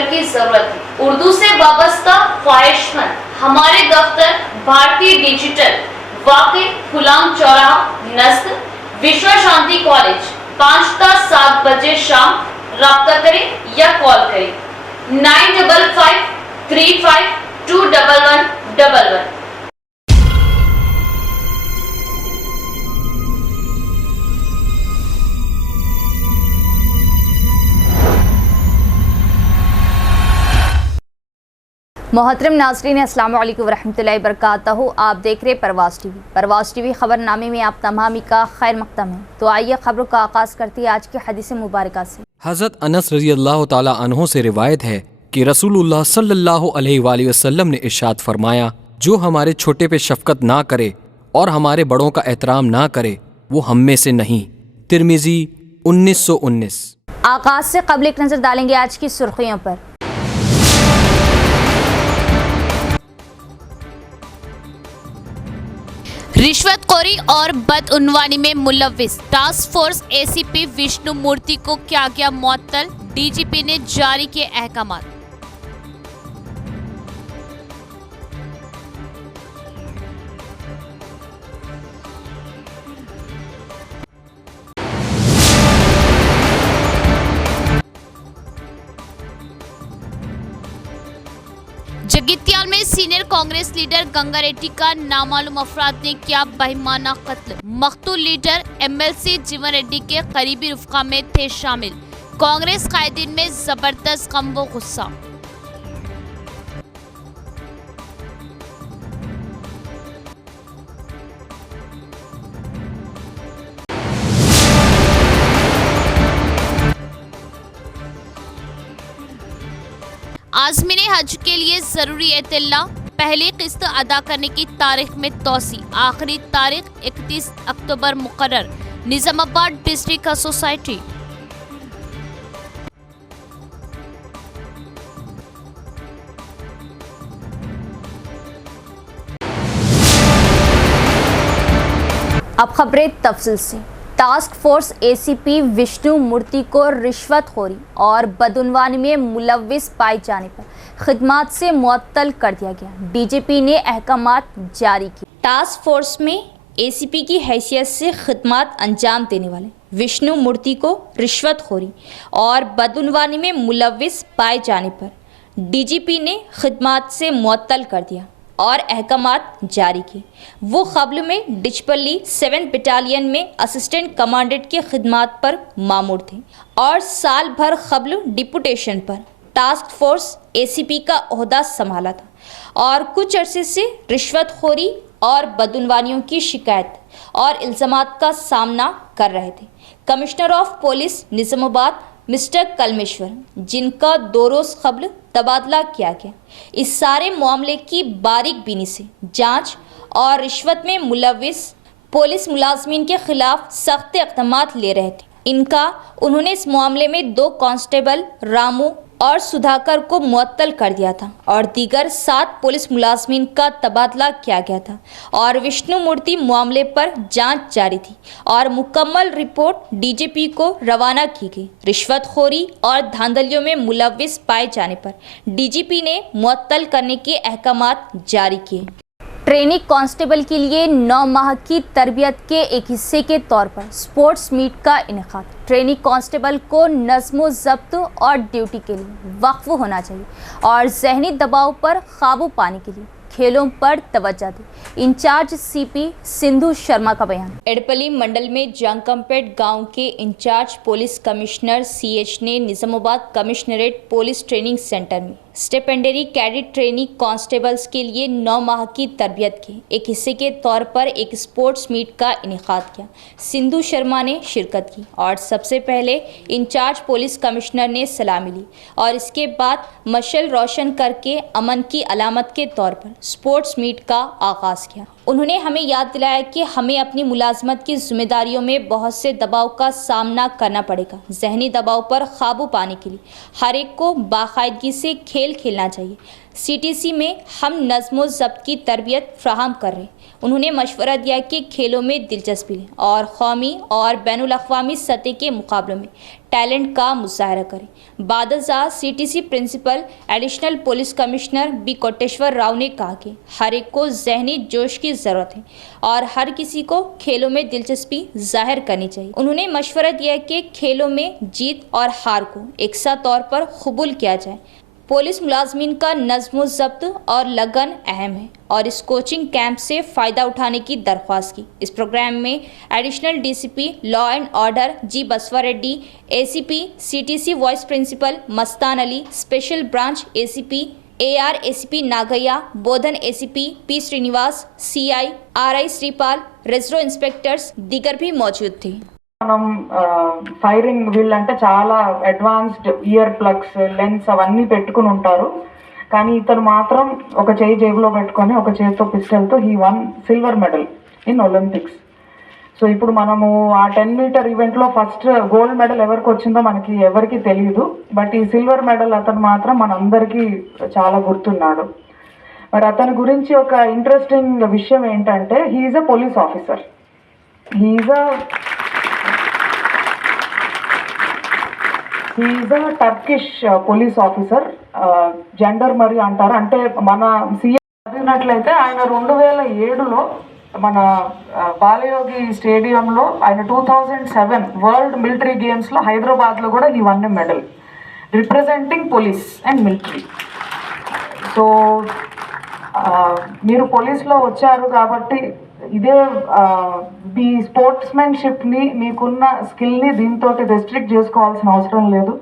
नौकर की जरूरत है। उर्दू से वाबस्ता ख्वाहिशमंद हमारे दफ्तर भारतीय डिजिटल वाकई गुलाम चौराहा नस्ल विश्व शांति कॉलेज 5 ता 7 बजे शाम राब्ता करें या कॉल करें 9553521111। मोहतरम नाज़रीन अस्सलाम वालेकुम वरहमतुल्लाहि वबरकातुहू। आप देख रहे परवाज़ टीवी खबरनामे में आप तमामी का खैर मक़दम है। तो आइए खबरों का आगाज़ करते हैं आज की हदीस मुबारका से। हज़रत अनस रज़ी अल्लाह ताला अन्हो से रिवायत है कि रसूलुल्लाह सल्लल्लाहु अलैहि वसल्लम ने इरशाद फरमाया, जो हमारे छोटे पे शफ़क़त ना करे और हमारे बड़ों का एहतराम ना करे वो हम में से नहीं। तिर्मिज़ी 1919। आगाज़ से क़ब्ल एक नज़र डालेंगे आज की सुर्खियों पर। रिश्वतखोरी और बदउनवानी में मुलव्विस टास्क फोर्स एसीपी विष्णु मूर्ति को क्या गया मुअत्तल, डीजीपी ने जारी किए अहकामात। जगित्याल में सीनियर कांग्रेस लीडर गंगा रेड्डी का नामालूम अफराद ने किया बेईमाना कत्ल। मकतूल लीडर एमएलसी जीवन रेड्डी के करीबी रुफ़का में थे शामिल। कांग्रेस कायदीन में जबरदस्त गम व गुस्सा। आज़मीन हज के लिए जरूरी इत्तला, पहली किस्त अदा करने की तारीख में तोसी, आखिरी तारीख 31 अक्टूबर मुकर्रर। निजामाबाद डिस्ट्रिक्ट का सोसाइटी। अब खबरें तफसील से। टास्क फोर्स एसीपी विष्णु मूर्ति को रिश्वतखोरी और बदउनवानी में मुलव्विस पाए जाने पर खिदमात से मुअत्तल कर दिया गया। डीजीपी ने अहकामात जारी किए। टास्क फोर्स में एसीपी की हैसियत से खिदमात अंजाम देने वाले विष्णु मूर्ति को रिश्वतखोरी और बदउनवानी में मुलव्विस पाए जाने पर डीजीपी ने खिदमात से मुअत्तल कर दिया और अहकामात जारी किए। वो क़ब्ल में डिचपल्ली 7 बटालियन में असिस्टेंट कमांडेंट की खिदमात पर मामूर थे और साल भर क़ब्ल डिपुटेशन पर टास्क फोर्स एसीपी का ओहदा संभाला था और कुछ अरसे से रिश्वतखोरी और बदउनवानियों की शिकायत और इल्ज़ामात का सामना कर रहे थे। Commissioner of police Nizamabad mister Kalmeshwar, जिनका 2 रोज़ क़ब्ल तबादला किया गया, इस सारे मामले की बारीक बीनी से जांच और रिश्वत में मुलव्विस पुलिस मुलाजमीन के खिलाफ सख्त इक़दामात ले रहे थे। उन्होंने इस मामले में 2 कांस्टेबल रामू और सुधाकर को मुअत्तल कर दिया था और दीगर 7 पुलिस मुलाजमीन का तबादला किया गया था और विष्णु मूर्ति मामले पर जांच जारी थी और मुकम्मल रिपोर्ट डीजीपी को रवाना की गई। रिश्वतखोरी और धांधलियों में मुलव्विस पाए जाने पर डीजीपी ने मुअत्तल करने के अहकामात जारी किए। ट्रेनिंग कांस्टेबल के लिए 9 माह की तरबियत के एक हिस्से के तौर पर स्पोर्ट्स मीट का इनेकाद। ट्रेनिंग कांस्टेबल को नज़्म ज़ब्त और ड्यूटी के लिए वक्फ होना चाहिए और जहनी दबाव पर काबू पाने के लिए खेलों पर तवज्जो दी। इंचार्ज सीपी सिंधु शर्मा का बयान। एडपली मंडल में जंगमपेट गांव के इंचार्ज पुलिस कमिश्नर सीएच ने Nizamabad commissionerate police training centre में स्टेपेंडरी कैडेट ट्रेनिंग कांस्टेबल्स के लिए 9 माह की तरबियत के एक हिस्से के तौर पर एक स्पोर्ट्स मीट का इनेकाद किया। सिंधु शर्मा ने शिरकत की और सबसे पहले इंचार्ज पुलिस कमिश्नर ने सलामी ली और इसके बाद मशल रोशन करके अमन की अलामत के तौर पर स्पोर्ट्स मीट का आगाज़ किया। उन्होंने हमें याद दिलाया कि हमें अपनी मुलाजमत की जिम्मेदारियों में बहुत से दबाव का सामना करना पड़ेगा। जहनी दबाव पर काबू पाने के लिए हर एक को बाकायदगी से खेल खेलना चाहिए। सीटीसी में हम नज़्म ज़ब्त की तरबियत फ्राहम कर रहे हैं। उन्होंने मशवरा दिया कि खेलों में दिलचस्पी लें और कौमी और बैनुल अक़वामी सतह के मुकाबलों में टैलेंट का मुज़ाहरा करें। बादशाह CTC principal additional police commissioner B Koteshwar Rao ने कहा कि हर एक को ज़हनी जोश की ज़रूरत है और हर किसी को खेलों में दिलचस्पी जाहिर करनी चाहिए। उन्होंने मशवरा दिया कि खेलों में जीत और हार को एकसा तौर पर कबूल किया जाए। पुलिस मुलाजमीन का नज़्म ज़ब्त और लगन अहम है और इस कोचिंग कैंप से फ़ायदा उठाने की दरख्वास्त की। इस प्रोग्राम में additional DCP law and order G Basava Reddy, ACP CTC vice principal Mastan Ali, special branch ACP AR ACP Nagaiah, Bodhan ACP P Srinivas, CI RI Sripal, रेजरो इंस्पेक्टर्स दीगर भी मौजूद थे। మనం ఫైరింగ్ వీల్ అంటే చాలా అడ్వాన్స్డ్ ఇయర్ ప్లగ్స్ లెన్స్ అవన్నీ పెట్టుకుని ఉంటారు. కానీ ఇతను మాత్రం ఒక చేయి జేబులో పెట్టుకొని ఒక చేతితో పిస్టల్తో he won silver medal in Olympics. So ఇప్పుడు మనము ఆ 10 మీటర్ ఈవెంట్లో ఫస్ట్ గోల్డ్ మెడల్ ఎవరికి వచ్చిందో మనకి ఎవరికి తెలియదు. బట్ ఈ సిల్వర్ మెడల్ అతను మాత్రం మనందరికీ చాలా గుర్తున్నాడు. మరి అతని గురించి ఒక ఇంట్రెస్టింగ్ విషయం ఏంటంటే he is a police officer. He's a Turkish police officer. జెండర్ మరి అంటారు. అంటే మన సీఎం చదివినట్లయితే ఆయన 2007లో మన బాలయోగి స్టేడియంలో ఆయన 2007 వరల్డ్ మిలిటరీ గేమ్స్లో హైదరాబాద్లో కూడా ఈ one medal representing police and military. So మీరు పోలీస్లో వచ్చారు కాబట్టి ఇదే మీ స్పోర్ట్స్మెన్షిప్ని మీకున్న స్కిల్ని దీంతో రెస్ట్రిక్ట్ చేసుకోవాల్సిన అవసరం లేదు.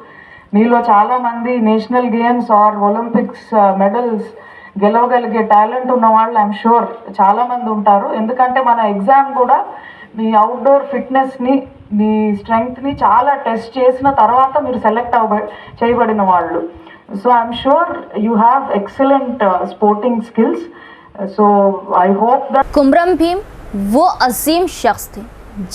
మీలో చాలామంది national games or Olympics medals గెలవగలిగే టాలెంట్ ఉన్న వాళ్ళు ఐఎమ్ షూర్ చాలామంది ఉంటారు. ఎందుకంటే మన ఎగ్జామ్ కూడా మీ అవుట్డోర్ ఫిట్నెస్ని మీ స్ట్రెంగ్త్ని చాలా టెస్ట్ చేసిన తర్వాత మీరు సెలెక్ట్ చేయబడిన వాళ్ళు. So I'm sure you have excellent sporting skills. So I hope that Kumaram Bheem वो अजीम शख्स थे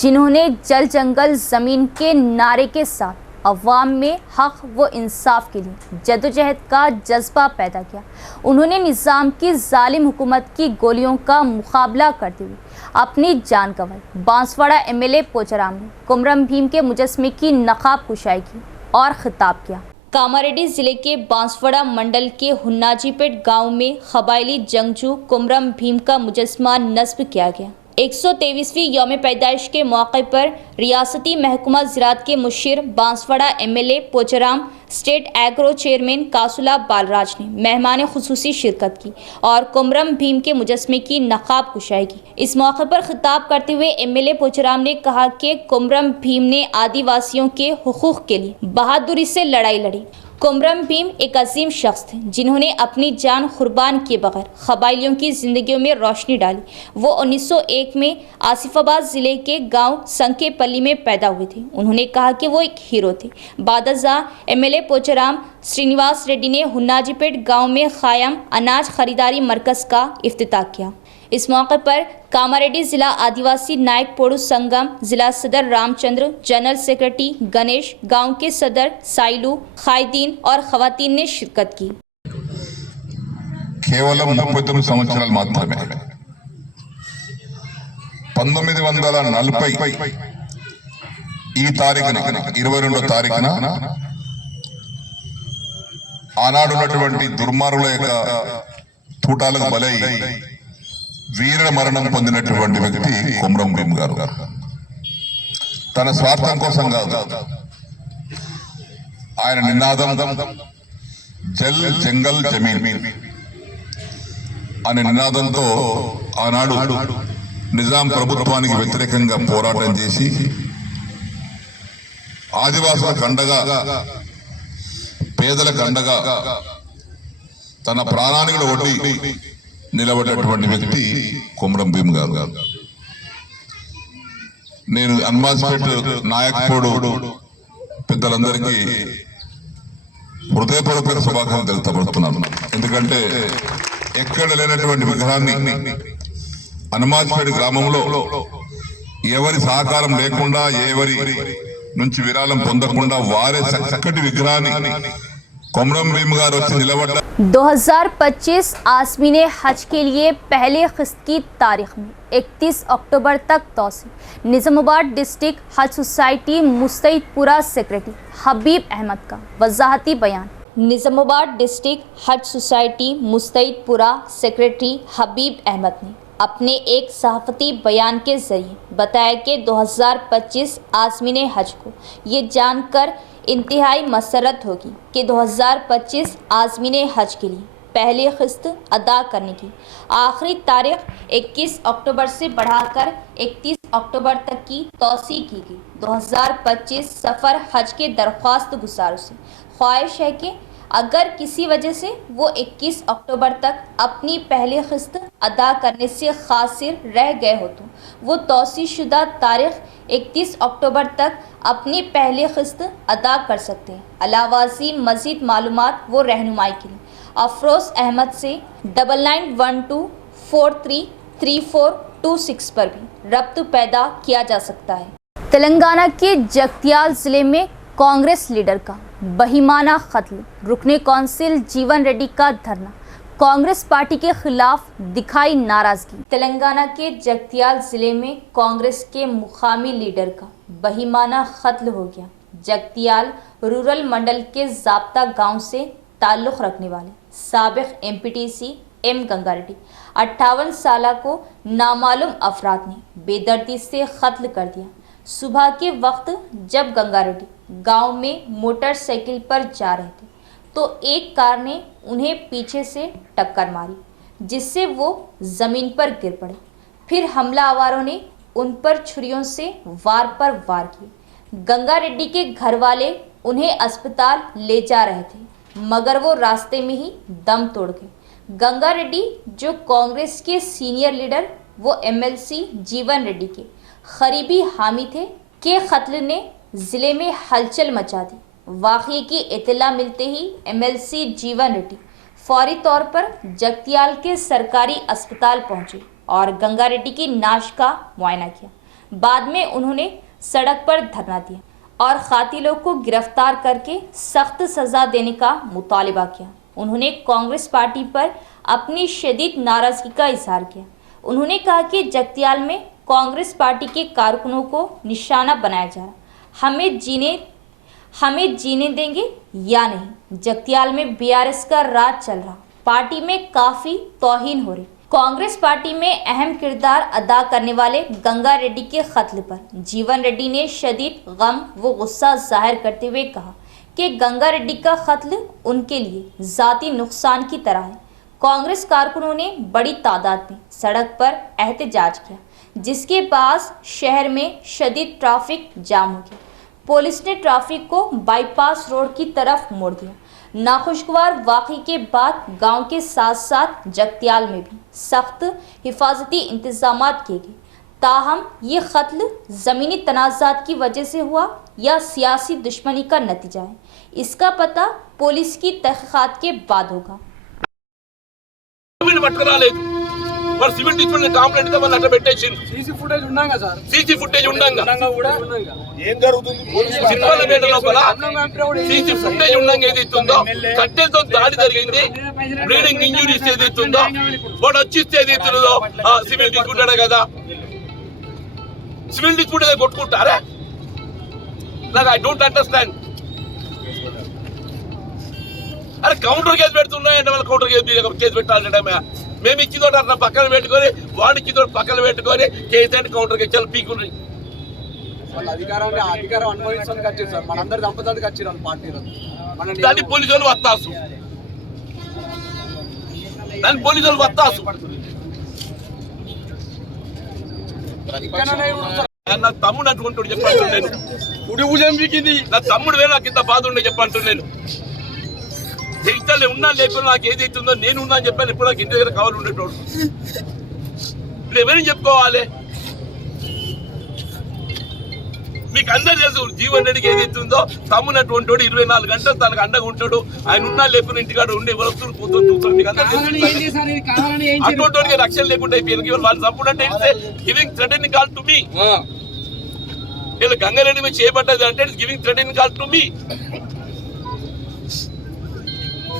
जिन्होंने जल जंगल ज़मीन के नारे के साथ अवाम में हक व इंसाफ के लिए जदोजहद का जज्बा पैदा किया। उन्होंने निज़ाम की जालिम हुकूमत की गोलियों का मुकाबला करते हुए अपनी जान गंवाई। बांसवाड़ा MLA पोचाराम ने कुमरम भीम के मुजस्मे की नकाब कुशाई की और खिताब किया। कामारेड्डी जिले के बांसवाड़ा मंडल के हुन्नाजीपेट गांव में कबायली जंगजू कुमरम भीम का मुजस्मा नस्ब किया गया। 123वीं यौम पैदाइश के मौके पर रियासती महकमा ज़राअत के मुशीर Banswada MLA Pocharam, state agro chairman Kasula Balraj ने मेहमान खुसूसी शिरकत की और कुमरम भीम के मुजस्मे की नकाब कुशाई की। इस मौके पर खिताब करते हुए MLA पोचाराम ने कहा कि कुमरम भीम ने आदिवासियों के हुकूक के लिए बहादुरी से लड़ाई लड़ी। कुमरम भीम एक अजीम शख्स थे जिन्होंने अपनी जान कुर्बान किए बगैर कबायलियों की ज़िंदगियों में रोशनी डाली। वो 1901 में आसिफाबाद ज़िले के गांव संकेपल्ली में पैदा हुए थे। उन्होंने कहा कि वो एक हीरो थे। बादशाह MLA पोचाराम श्रीनिवास रेड्डी ने हुन्नाजीपेट गांव में कायम अनाज खरीदारी मरकज़ का इफ्तिताह किया। इस मौके पर कामारेड्डी जिला आदिवासी नायक पोड़ू संगम, जिला सदर रामचंद्र, जनरल सेक्रेटरी गणेश, गांव के सदर साइलू, खायदीन और खवातीन ने शिरकत की। కేవలం 39 సంవత్సరాలు మాత్రమే 1940 ఈ తారీఖున 22వ తారీఖున ఆనాడున్నటువంటి దుర్మార్గుల యొక్క తూటాలకు బలై వీర మరణం పొందినటువంటి వ్యక్తి కుమరం భీమ్ గారు. తన స్వార్థం కోసం కాదు, ఆయన నినాదం జల్ జంగల్ జమీన్ అనే నినాదంతో ఆనాడు నిజాం ప్రభుత్వానికి వ్యతిరేకంగా పోరాటం చేసి ఆదివాసులకు అండగా, పేదలకు అండగా తన ప్రాణానికి ఒడ్డి నిలబడినటువంటి వ్యక్తి కుమరం భీమ్ గారు. నేను అన్మాస్పేట్ నాయక్పోడు పెద్దలందరికీ హృదయపూర్వక శుభాకాంక్షలు తెలుపుతున్నాను. ఎందుకంటే ఎక్కడ లేనటువంటి విగ్రహాన్ని హనుమాజ్పేట గ్రామంలో ఎవరి సహకారం లేకుండా, ఎవరి నుంచి విరాళం పొందకుండా వారే చక్కటి విగ్రహాన్ని కుమరం భీమ్ గారు వచ్చి నిలబడ్డ 2025 आज़मीन हज के लिए पहले किस्त की तारीख में 31 अक्टूबर तक तौसील। निज़ामाबाद डिस्ट्रिक्ट हज सोसाइटी मुस्तैदपुरा सेक्रेटरी हबीब अहमद का वजाहती बयान। निज़ामाबाद डिस्ट्रिक्ट हज सोसाइटी मुस्तैदपुरा सेक्रेटरी हबीब अहमद ने अपने एक सहाफ़ती बयान के ज़रिए बताया कि 2025 आज़मीन हज को ये जानकर इंतहाई मसरत होगी कि 2025 आज़मीन हज के लिए पहली किस्त अदा करने की आखिरी तारीख 21 अक्टूबर से बढ़ाकर 31 अक्टूबर तक की तौसी की गई। 2025 सफ़र हज के दरख्वास्त गुजारों से ख्वाहिश है कि अगर किसी वजह से वो 21 अक्टूबर तक अपनी पहली किस्त अदा करने से कासिर रह गए हो तो वो तौसी शुदा तारीख 31 अक्टूबर तक अपनी पहली किस्त अदा कर सकते हैं। अलावाजी मज़ीद मालूमात व रहनुमाई के लिए अफरोज़ अहमद से 9912433426 पर भी रब्त पैदा किया जा सकता है। तेलंगाना के जगत्याल ज़िले में कांग्रेस लीडर का बहिमाना कत्ल, रुकने कौंसिल जीवन रेड्डी का धरना, कांग्रेस पार्टी के खिलाफ दिखाई नाराजगी। तेलंगाना के जगत्याल ज़िले में कांग्रेस के मुकामी लीडर का बहिमाना कत्ल हो गया। जगत्याल रूरल मंडल के जाब्ता गांव से ताल्लुक़ रखने वाले साबिक़ एमपीटीसी एम गंगा रेड्डी 58 साल को नामालूम अफराद ने बेदर्दी से कत्ल कर दिया। सुबह के वक्त जब गंगा रेड्डी गांव में मोटरसाइकिल पर जा रहे थे तो एक कार ने उन्हें पीछे से टक्कर मारी, जिससे वो ज़मीन पर गिर पड़े। फिर हमलावरों ने उन पर छुरियों से वार पर वार किए। गंगा रेड्डी के घर वाले उन्हें अस्पताल ले जा रहे थे, मगर वो रास्ते में ही दम तोड़ गए। गंगा रेड्डी जो कांग्रेस के सीनियर लीडर वो एमएलसी जीवन रेड्डी के करीबी हामी थे के कत्ल ने ज़िले में हलचल मचा दी। वाक़ये की इत्तला मिलते ही एमएलसी जीवन रेड्डी फौरी तौर पर जगत्याल के सरकारी अस्पताल पहुंचे और गंगा रेड्डी की नाश का मुआयना किया। बाद में उन्होंने सड़क पर धरना दिया और कातिलों को गिरफ्तार करके सख्त सज़ा देने का मुतालिबा किया। उन्होंने कांग्रेस पार्टी पर अपनी शदीद नाराज़गी का इजहार किया। उन्होंने कहा कि जगत्याल में कांग्रेस पार्टी के कारकुनों को निशाना बनाया जा रहा, हमें जीने देंगे या नहीं। जगत्याल में बीआरएस का राज चल रहा, पार्टी में काफ़ी तौहीन हो रही। कांग्रेस पार्टी में अहम किरदार अदा करने वाले गंगा रेड्डी के कत्ल पर जीवन रेड्डी ने शदीद गम व गुस्सा जाहिर करते हुए कहा कि गंगा रेड्डी का कत्ल उनके लिए ज़ाती नुकसान की तरह है। कांग्रेस कारकुनों ने बड़ी तादाद में सड़क पर एहतजाज किया, जिसके बाद शहर में शदीद ट्रैफिक जाम हो गया। पुलिस ने ट्रैफिक को बाईपास रोड की तरफ मोड़ दिया। नाखुशगवार वाक़ये के बाद गांव के साथ साथ जगत्याल में भी सख्त हिफाजती इंतजाम किए गए। ताहम ये कत्ल ज़मीनी तनाज़ात की वजह से हुआ या सियासी दुश्मनी का नतीजा है, इसका पता पुलिस की तहक़ीक़ात के बाद होगा। మరి సివిల్ డిపార్ట్మెంట్ కంప్లైంట్ ఇద్దాం అట్లా పెట్టేసింది. సీసీ ఫుటేజ్ ఉన్నాగా సార్, సీసీ ఫుటేజ్ ఉండంగా కూడా ఏం జరుగుతుంది సినిమాల మీద లోపల సీసీ ఫుటేజ్ ఉండంగా ఏదైతుందో కట్టెలతో దాడి జరిగింది, బ్లీడింగ్ ఇంజురీస్ ఏదైతుందో వాడు వచ్చిస్తే ఏదైతుందో సివిల్ డిస్ప్యూట్ కదా, సివిల్ డిస్ప్యూట్ కొట్టుకుంటారా? నాకు ఐ డోంట్ అండర్స్టాండ్. అరే కౌంటర్ కేసు పెడుతున్నాయంటే వాళ్ళు కౌంటర్ కేసు పెట్టాలంటే మేము ఇచ్చిందోటి అట్లా పక్కన పెట్టుకొని వాడు ఇచ్చిందోటి పక్కన పెట్టుకొని కేసు అంటే కౌంటర్కి ఇచ్చారు పీకుని అధికారం అనుభవించడానికి వచ్చారు సార్, మనందరి దంపతానికి వచ్చారు పార్టీలో. దాన్ని పోలీసు వాళ్ళు వత్తాసు, దాన్ని పోలీసు వాళ్ళు వత్తాసు. నా తమ్ముడు అట్టుకుంటాడు చెప్పంటు నేను, ఉడి భుజం పీకింది నా తమ్ముడు వేరే నాకు ఇంత బాధ ఉండే చెప్పంటు నేను. ఇతరులు ఉన్నా లేకుండా నాకు ఏదైతుందో నేను ఉన్నా అని చెప్పాను. ఇప్పుడు నాకు ఇంటి దగ్గర కావాలి ఉండేటోడు. ఇప్పుడు ఎవరైనా చెప్పుకోవాలి? మీకు అందరు తెలుసు జీవన్ రెడ్డికి ఏదైతుందో తమ్మునటువంటి 24 గంటలు తనకు అండగా ఉంటాడు. ఆయన ఉన్నా లేకుండా ఇంటికాడ ఉండే వస్తువులు కూతురు మీకు అందరూ అటువంటి రక్షణ లేకుండా అయిపోయింది. వాళ్ళు చంపుడంటే giving threatening call to me. వీళ్ళు గంగారెడ్డి మీద చేయబడ్డది అంటే giving threatening call to me.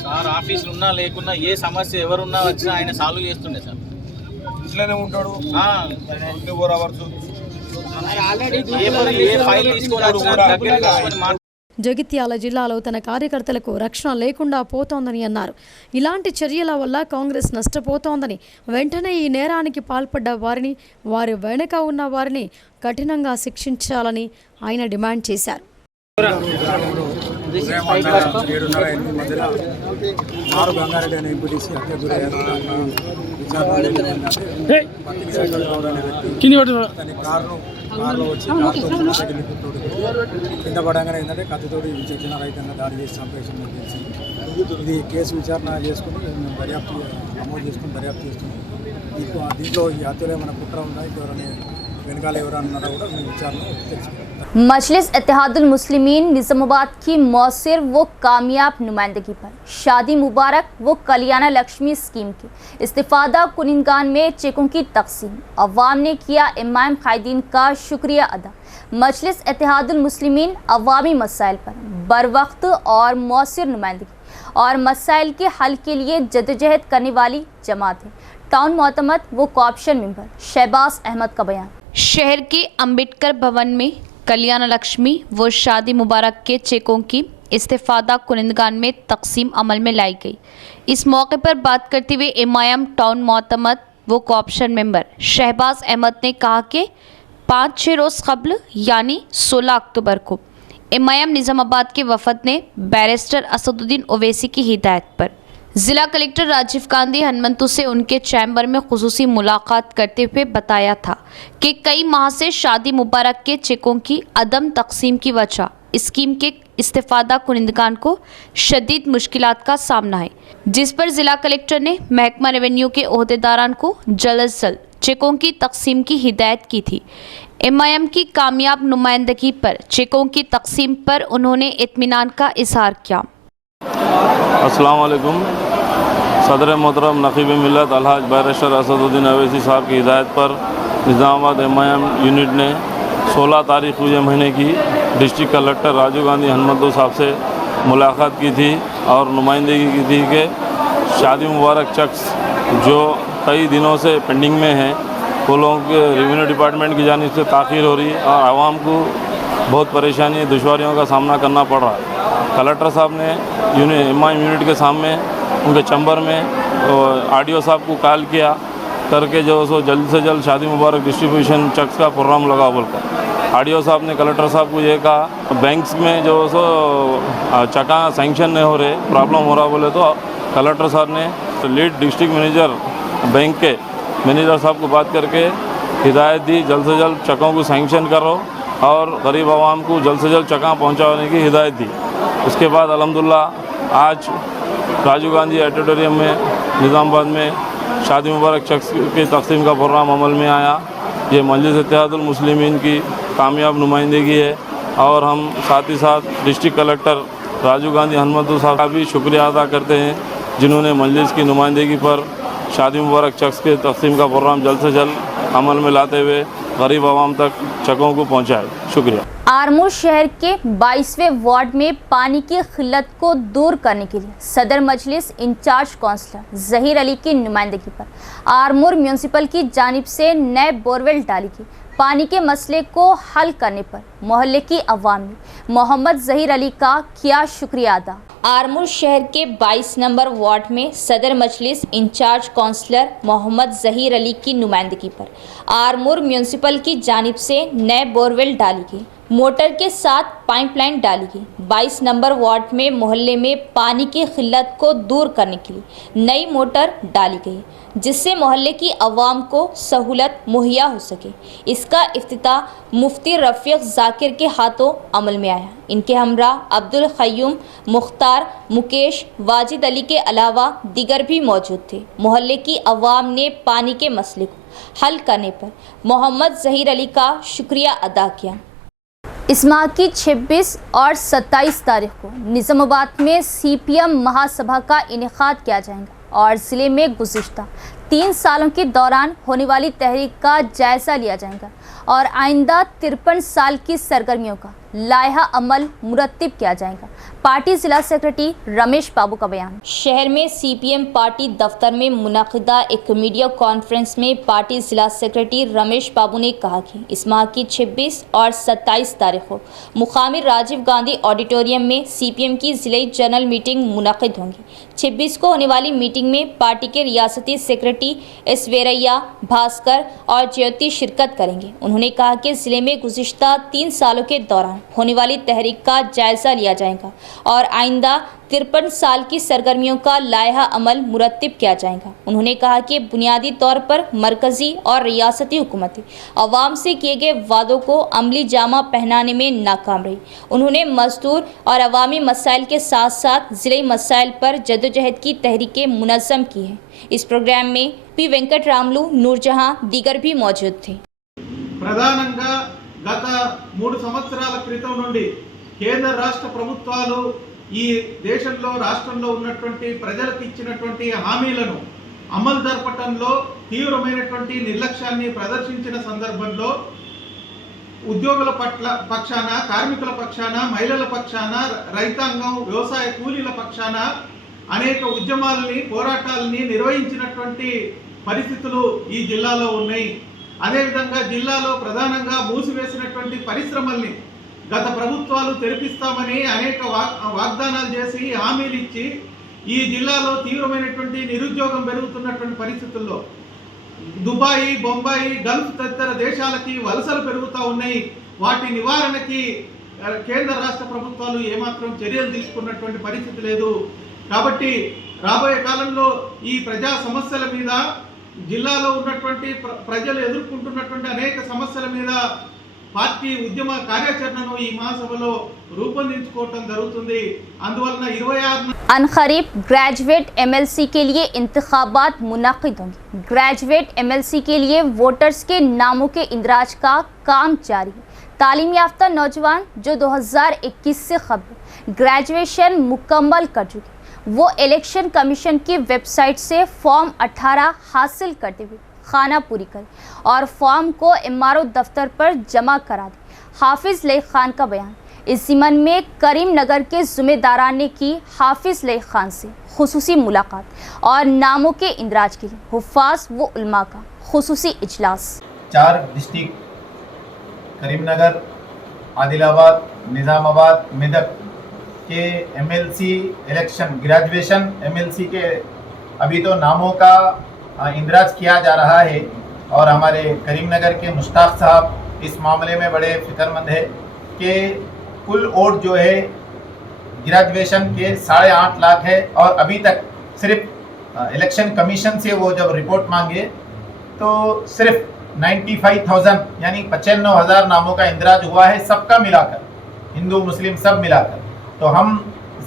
Sir ఆఫీసులు ఉన్నా లేకున్నా ఏ సమస్య ఎవరున్నా వచ్చినా ఆయన సాల్వ్ చేస్తుండే సార్. ఇట్లనే ఉంటాడు ఆ, 24 hours. ఏ ఫైల్ తీసుకొని వచ్చినా దగ్గర తీసుకొని మాట్లాడుతుండే. జగిత్యాల జిల్లాలో తన కార్యకర్తలకు రక్షణ లేకుండా పోతోందని అన్నారు. ఇలాంటి చర్యల వల్ల కాంగ్రెస్ నష్టపోతోందని, వెంటనే ఈ నేరానికి పాల్పడ్డ వారిని, వారి వెనుక ఉన్న వారిని కఠినంగా శిక్షించాలని ఆయన డిమాండ్ చేశారు. 7:30-8 మధ్యలో ఆరు గంగారెడ్డి అనే ఎంపీటీసీ హత్య గురయ్యారు. కారులో వచ్చి కింద పడంగానే ఏంటంటే కత్తితోటి విచక్షణ రహితంగా దాడి చేసి చంపేసిందని తెలిసింది. ఇది కేసు విచారణ చేసుకుని దర్యాప్తు నమోదు చేసుకుని దర్యాప్తు చేస్తున్నాం. దీంట్లో ఈ హత్యలో ఏమైనా కుట్ర ఉందా, ఎవరైనా వెనకాల ఎవరైనా ఉన్నారో కూడా మేము విచారణ తెలుసుకుంటాం. मजलिस इत्तेहादुल मुस्लिमीन निज़ामाबाद की मौसर व कामयाब नुमाइंदगी पर शादी मुबारक व कल्याण लक्ष्मी स्कीम के इस्तिफादा कुनिंगान में चेकों की तकसीम, अवाम ने किया इमाम कायदीन का शुक्रिया अदा। मजलिस इत्तेहादुल मुस्लिमीन अवामी मसाइल पर बर वक्त और मौसर नुमाइंदगी और मसाइल के हल के लिए जद्दोजहद करने वाली जमात है। टाउन मोतमद व कोऑप्शन मेंबर शहबाज अहमद का बयान। शहर के अंबेडकर भवन में कल्याण लक्ष्मी व शादी मुबारक के चेकों की इस्तिफादा कुनिंदगान में तकसीम अमल में लाई गई। इस मौके पर बात करते हुए एमआईएम टाउन मोतमद व कोऑप्शन मेंबर शहबाज अहमद ने कहा कि 5-6 रोज़ कबल यानी 16 अक्टूबर को एमआईएम निज़ामाबाद के वफद ने बैरिस्टर असदुद्दीन ओवैसी की हिदायत पर ज़िला कलेक्टर राजीव गांधी हनुमंतु से उनके चैम्बर में खुसूसी मुलाकात करते हुए बताया था कि कई माह से शादी मुबारक के चेकों की अदम तकसीम की वजह स्कीम के इस्तिफादा कुनिंदगान को शदीद मुश्किलात का सामना है, जिस पर ज़िला कलेक्टर ने महकमा रेवेन्यू के ओहदेदारान को जल्द अज जल्द चेकों की तकसीम की हिदायत की थी। एमआईएम की कामयाब नुमाइंदगी पर चेकों की तकसीम पर उन्होंने इत्मीनान का इजहार किया। अस्सलाम वालेकुम। सदर मोहतरम नकीब मिल्लत अलहाज बैरिस्टर असदुद्दीन ओवैसी साहब की हिदायत पर निज़ामाबाद एमआईएम यूनिट ने 16 तारीख को महीने की डिस्ट्रिक्ट कलेक्टर राजीव गांधी हनुमंतु साहब से मुलाकात की थी और नुमाइंदगी की थी कि शादी मुबारक चेक्स जो कई दिनों से पेंडिंग में हैं, वो लोगों के रेवेन्यू डिपार्टमेंट की जानिब से ताख़ीर हो रही है और आवाम को बहुत परेशानी दुश्वारियों का सामना करना पड़ रहा है। कलेक्टर साहब ने एमआईएम यूनिट के सामने उनके चैम्बर में आरडीओ साहब को कॉल किया करके जो सो जल्द से जल्द शादी मुबारक डिस्ट्रीब्यूशन चेक्स का प्रोग्राम लगा बोलकर आरडीओ साहब ने कलेक्टर साहब को ये कहा, बैंक्स में जो सो चका सैंक्शन नहीं हो रहे, प्रॉब्लम हो रहा बोले तो कलेक्टर साहब ने लीड डिस्ट्रिक्ट मैनेजर बैंक के मैनेजर साहब को बात करके हिदायत दी, जल्द से जल्द चकों को सैंक्शन करो और गरीब आवाम को जल्द से जल्द चका पहुँचाने की हिदायत दी। उसके बाद अल्हम्दुलिल्लाह आज राजीव गांधी ऑडिटोरियम में निज़ामाबाद में शादी मुबारक चेक्स की तकसीम का प्रोग्राम अमल में आया। ये मजलिस इत्तेहादुल मुस्लिमीन की कामयाब नुमाइंदगी है और हम साथ ही साथ डिस्ट्रिक्ट कलेक्टर राजीव गांधी हनुमंतु साहब का भी शुक्रिया अदा करते हैं, जिन्होंने मजलिस की नुमाइंदगी पर शादी मुबारक चेक्स के तकसीम का प्रोग्राम जल्द से जल्द अमल में लाते हुए गरीब आवाम तक चकों को पहुँचाए। शुक्रिया। आरमूर शहर के 22वें वार्ड में पानी की किल्लत को दूर करने के लिए सदर मजलिस इंचार्ज काउंसलर जहीर अली की नुमाइंदगी पर आरमूर म्यूनसिपल की जानिब से नए बोरवेल डाली गई। पानी के मसले को हल करने पर मोहल्ले की अवाम ने मोहम्मद जहीर अली का किया शुक्रिया अदा। आरमूर शहर के 22 नंबर वार्ड में सदर मजलिस इंचार्ज काउंसलर मोहम्मद जहीर अली की नुमाइंदगी पर आरमूर म्यूनसिपल की जानिब से नए बोरवेल डाली गई, मोटर के साथ पाइपलाइन डाली गई। 22 नंबर वार्ड में मोहल्ले में पानी की किल्लत को दूर करने के लिए नई मोटर डाली गई, जिससे मोहल्ले की आवाम को सहूलत मुहैया हो सके। इसका इफ्तिताह मुफ्ती रफ़ीक ज़ाकिर के हाथों अमल में आया। इनके हमरा अब्दुल क़य्यूम, मुख्तार, मुकेश, वाजिद अली के अलावा दीगर भी मौजूद थे। मोहल्ले की आवाम ने पानी के मसले को हल करने पर मोहम्मद जहीर अली का शुक्रिया अदा किया। इस माह की 26 और 27 तारीख को निज़ामाबाद में CPM महासभा का इनेकाद किया जाएगा और ज़िले में गुज़िश्ता 3 सालों के दौरान होने वाली तहरीक का जायजा लिया जाएगा और आइंदा 53 साल की सरगर्मियों का लायहा अमल मुरत्तिब किया जाएगा। पार्टी जिला सेक्रेटरी रमेश बाबू का बयान। शहर में सीपीएम पार्टी दफ्तर में मुनाकिदा एक मीडिया कॉन्फ्रेंस में पार्टी जिला सेक्रेटरी रमेश बाबू ने कहा कि इस माह की 26 और 27 तारीख को मुकामी राजीव गांधी ऑडिटोरियम में सीपीएम की जिले जनरल मीटिंग मुनाकिद होंगी। 26 को होने वाली मीटिंग में पार्टी के रियासती सेक्रेटरी एस वेरैया, भास्कर और ज्योति शिरकत करेंगे। उन्होंने कहा कि जिले में गुज़िश्ता 3 सालों के दौरान होने वाली तहरीक का जायजा लिया जाएगा और आइंदा 53 साल की सरगर्मियों का लायहा अमल मुरत्तिब किया जाएगा। उन्होंने कहा कि बुनियादी तौर पर मरकजी और रियासती हुकूमतें अवाम से किए गए वादों को अमली जामा पहनाने में नाकाम रही। उन्होंने मजदूर और अवामी मसाइल के साथ साथ ज़िले मसाइल पर जदोजहद की तहरीकें मुनज़्ज़म की हैं। इस प्रोग्राम में पी वेंकटरामलू, नूरजहां दीगर भी मौजूद थे। ప్రధానంగా గత 3 సంవత్సరాల క్రితం నుండి కేంద్ర రాష్ట్ర ప్రభుత్వాలు ఈ దేశంలో రాష్ట్రంలో ఉన్నటువంటి ప్రజలకు ఇచ్చినటువంటి హామీలను అమలు జరపడంలో తీవ్రమైనటువంటి నిర్లక్ష్యాన్ని ప్రదర్శించిన సందర్భంలో ఉద్యోగుల పక్షాన, కార్మికుల పక్షాన, మహిళల పక్షాన, రైతాంగం, వ్యవసాయ కూలీల పక్షాన అనేక ఉద్యమాలని, పోరాటాలని నిర్వహించినటువంటి పరిస్థితులు ఈ జిల్లాలో ఉన్నాయి। అదేవిధంగా జిల్లాలో ప్రధానంగా మూసివేసినటువంటి పరిశ్రమల్ని గత ప్రభుత్వాలు తెరిపిస్తామని అనేక వాగ్దానాలు చేసి హామీలు ఇచ్చి ఈ జిల్లాలో తీవ్రమైనటువంటి నిరుద్యోగం పెరుగుతున్నటువంటి పరిస్థితుల్లో దుబాయ్, బొంబాయి, గల్ఫ్ తదితర దేశాలకి వలసలు పెరుగుతూ ఉన్నాయి। వాటి నివారణకి కేంద్ర రాష్ట్ర ప్రభుత్వాలు ఏమాత్రం చర్యలు తీసుకున్నటువంటి పరిస్థితి లేదు। కాబట్టి రాబోయే కాలంలో ఈ ప్రజా సమస్యల మీద, జిల్లాలో ఉన్నటువంటి ప్రజలు ఎదుర్కొంటున్నటువంటి అనేక సమస్యల మీద పార్టీ ఉద్యమ కార్యాచరణను ఈ మహాసభలో రూపొందించుకోవడం జరుగుతుంది। అందువలన 26 अनकरीब ग्रेजुएट एमएलसी के लिए इंतखाबात मुनाकिद होंगे। ग्रेजुएट एमएलसी के लिए वोटर्स के नामों के इंदराज का काम जारी है। तालीम याफ्ता नौजवान जो 2021 से कबल ग्रेजुएशन मुकम्मल कर चुके, वो इलेक्शन कमीशन की वेबसाइट से फॉर्म 18 हासिल करते हुए खाना पूरी करें और फॉर्म को एमआरओ दफ्तर पर जमा करा दें। हाफिज लई खान का बयान। इस ज़िमन में करीम नगर के ज़िम्मेदारान ने की हाफिज लई खान से खुसूसी मुलाकात और नामों के इंदराज के लिए हुफ़ाज़ व उलमा का खुसूसी इजलास। 4 डिस्ट्रिक्ट करीमनगर, आदिलाबाद, निज़ामाबाद, मेदक के एमएलसी इलेक्शन, ग्रेजुएशन एमएलसी के अभी तो नामों का इंदराज किया जा रहा है और हमारे करीमनगर के मुश्ताक साहब इस मामले में बड़े फिक्रमंद है कि कुल वोट जो है ग्रेजुएशन के 8.5 लाख है और अभी तक सिर्फ इलेक्शन कमीशन से वो जब रिपोर्ट मांगे तो सिर्फ 95,000 यानी 95,000 नामों का इंदराज हुआ है, सबका मिलाकर, हिंदू मुस्लिम सब मिलाकर। तो हम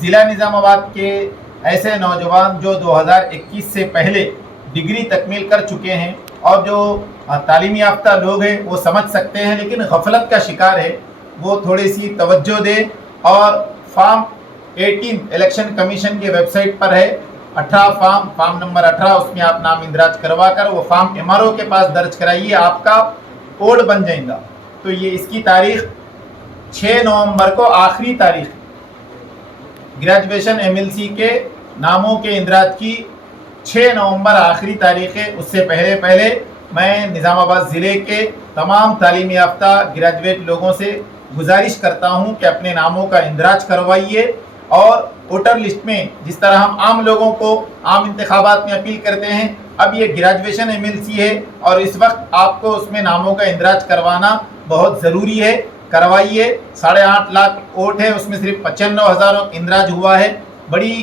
ज़िला निज़ामाबाद के ऐसे नौजवान जो 2021 से पहले डिग्री तकमील कर चुके हैं और जो तालीमी याफ्ता लोग हैं वो समझ सकते हैं, लेकिन गफलत का शिकार है, वो थोड़ी सी तवज्जो दे और फॉर्म 18 इलेक्शन कमीशन की वेबसाइट पर है 18 फॉर्म नंबर 18, उसमें आप नाम इंदराज करवा कर वो फॉर्म एमआरओ के पास दर्ज कराइए, आपका कोड बन जाएगा। तो ये इसकी तारीख 6 नवंबर को आखिरी तारीख ग्रेजुएशन एमएलसी के नामों के इंदराज की 6 नवंबर आखिरी तारीख है। उससे पहले मैं निज़ामाबाद ज़िले के तमाम तालीमी याफ्ता ग्रेजुएट लोगों से गुजारिश करता हूं कि अपने नामों का इंदराज करवाइए और वोटर लिस्ट में जिस तरह हम आम लोगों को आम इंतखाबात में अपील करते हैं, अब ये ग्रेजुएशन एमएलसी है और इस वक्त आपको उसमें नामों का इंदराज करवाना बहुत ज़रूरी है, करवाइए। 8.5 लाख वोट है, उसमें सिर्फ 95,000 इंदराज हुआ है। बड़ी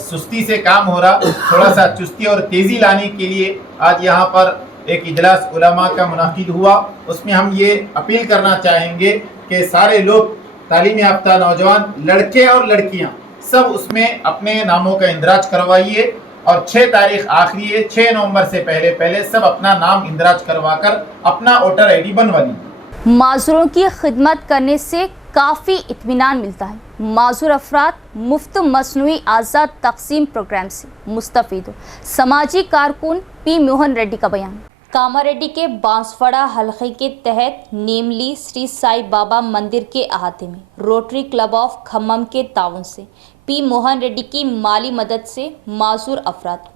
सुस्ती से काम हो रहा, थोड़ा सा चुस्ती और तेज़ी लाने के लिए आज यहाँ पर एक इजलास उलमा का मुनाकिद हुआ। उसमें हम ये अपील करना चाहेंगे कि सारे लोग तालीम याफ्ता नौजवान लड़के और लड़कियाँ सब उसमें अपने नामों का इंदराज करवाइए और 6 तारीख आखिरी है, 6 नवंबर से पहले सब अपना नाम इंदराज करवाकर अपना वोटर आईडी बनवा लीजिए। माजूरों की खिदमत करने से काफ़ी इत्मीनान मिलता है। माजूर अफराद मुफ्त मसनूई आज़ाद तकसीम प्रोग्राम से मुस्तफ़ीद हो। समाजी कारकुन पी मोहन रेड्डी का बयान। कामारेड्डी के बांसवाड़ा हलके के तहत नेमली श्री साई बाबा मंदिर के अहाते में रोटरी क्लब ऑफ खम्मम के ताउन से पी मोहन रेड्डी की माली मदद से माजूर अफराद को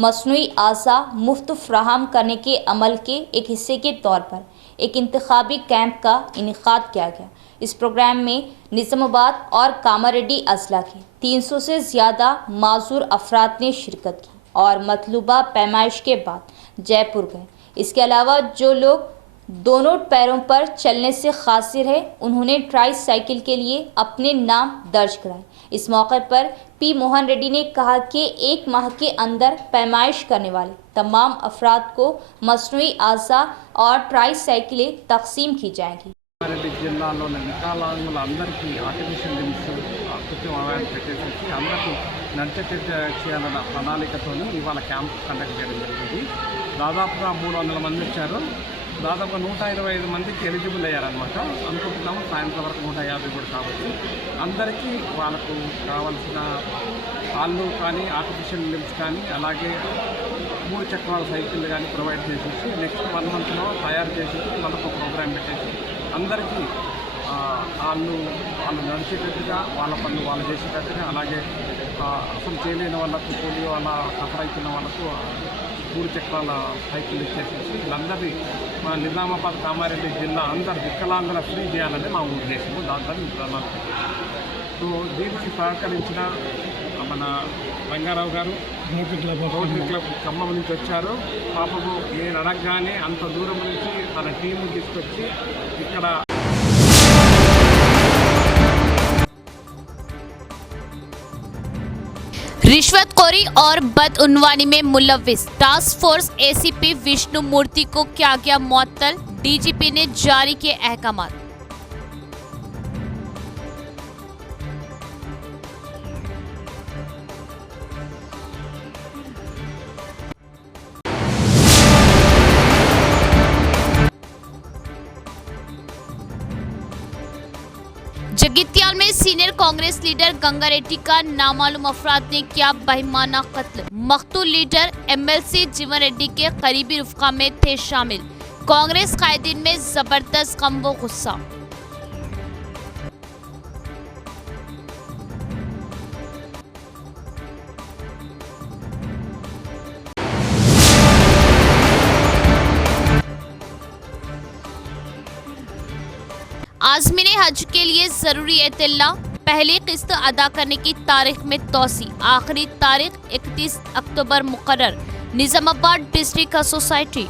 मसनूई आसा मुफ्त फ्राहम करने के अमल के एक हिस्से के तौर पर एक इंतखाबी कैंप का इनेकाद किया गया। इस प्रोग्राम में निजामाबाद और कामारेड्डी अजला के 300 से ज़्यादा माजूर अफराद ने शिरकत की और मतलूबा पैमाइश के बाद जयपुर गए। इसके अलावा जो लोग दोनों पैरों पर चलने से खासिर है उन्होंने ट्राई साइकिल के लिए अपने नाम दर्ज कराए। इस मौके पर पी मोहन रेड्डी ने कहा कि 1 माह के अंदर पैमाइश करने वाले तमाम अफराद को मसनूई आज़ा और ट्राई साइकिलें तकसीम की जाएंगी। జిల్లాలోని వికలాంగుల అందరికీ ఆర్టిఫిషియల్ లిమ్స్ కృత్రిమ అవయవాలు పెట్టేసి అందరికీ నడిచేటట్టు చేయాలన్న ప్రణాళికతో ఇవాళ క్యాంప్ కండక్ట్ చేయడం జరిగింది. దాదాపుగా 300 మంది వచ్చారు. దాదాపు 125 మందికి ఎలిజిబుల్ అయ్యారనమాట. అనుకుంటున్నాము సాయంత్రం వరకు 150 కూడా కాబట్టి అందరికీ వాళ్ళకు కావాల్సిన కాళ్ళు కానీ ఆర్టిఫిషియల్ లిమ్స్ కానీ అలాగే 3 చక్రాల సైకిల్ కానీ ప్రొవైడ్ చేసేసి నెక్స్ట్ 1 మంత్లో తయారు చేసేసి మనకు ప్రోగ్రామ్ పెట్టేసి అందరికీ వాళ్ళు నడిచేటట్టుగా వాళ్ళ పనులు వాళ్ళు చేసేటట్టుగా అలాగే అసలు చేయలేని వాళ్ళకు పోలియో అలా సఫర్ అవుతున్న వాళ్ళకు 3 చక్రాల సైకిల్ ఇచ్చేసేసి వీళ్ళందరినీ మన నిజామాబాద్ కామారెడ్డి జిల్లా అందరు వికలాంగుల ఫ్రీ చేయాలని మా ఉద్దేశము. దాంట్లో సో దీనికి సహకరించిన మన రంగారావు గారు రోటరీ క్లబ్ ఖమ్మం నుంచి వచ్చారు. పాపము నేను అడగగానే అంత దూరం నుంచి తన టీము తీసుకొచ్చి ఇక్కడ रिश्वतखोरी और बदउनवानी में मुलव्विस टास्क फोर्स एसीपी विष्णु मूर्ति को क्या गया मुअत्तल, डीजीपी ने जारी किए अहकामात। जगित्याल में सीनियर कांग्रेस लीडर गंगा रेड्डी का नामालूम अफराद ने किया बहिमाना कत्ल। मकतूल लीडर एमएलसी जीवन रेड्डी के करीबी रुफका में थे शामिल। कांग्रेस कायदीन में जबरदस्त गम व गुस्सा। आज़मीन हज के लिए जरूरी एतल्ला, पहली किस्त अदा करने की तारीख में तोसी, आखिरी तारीख 31 अक्टूबर मुकर्रर। Nizamabad district society.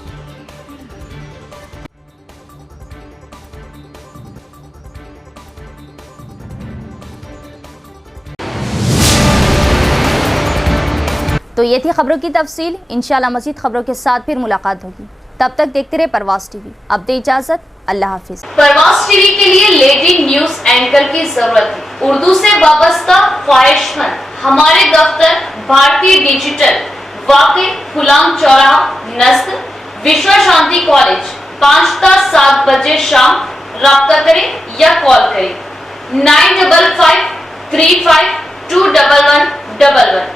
तो ये थी खबरों की तफसील। इंशाल्लाह मज़ीद खबरों के साथ फिर मुलाकात होगी। तब तक देखते रहे परवास टीवी। अब दे इजाजत, अल्लाह हाफिज। परवास टीवी के लिए लेडी न्यूज एंकर की जरूरत है। उर्दू से वाबस्ता ख्वाहिशमंद हमारे दफ्तर भारतीय डिजिटल वाकई गुलाम चौराहा नस्क विश्व शांति कॉलेज 5 ता 7 बजे शाम। राब्ता करें या कॉल करें 9553521111।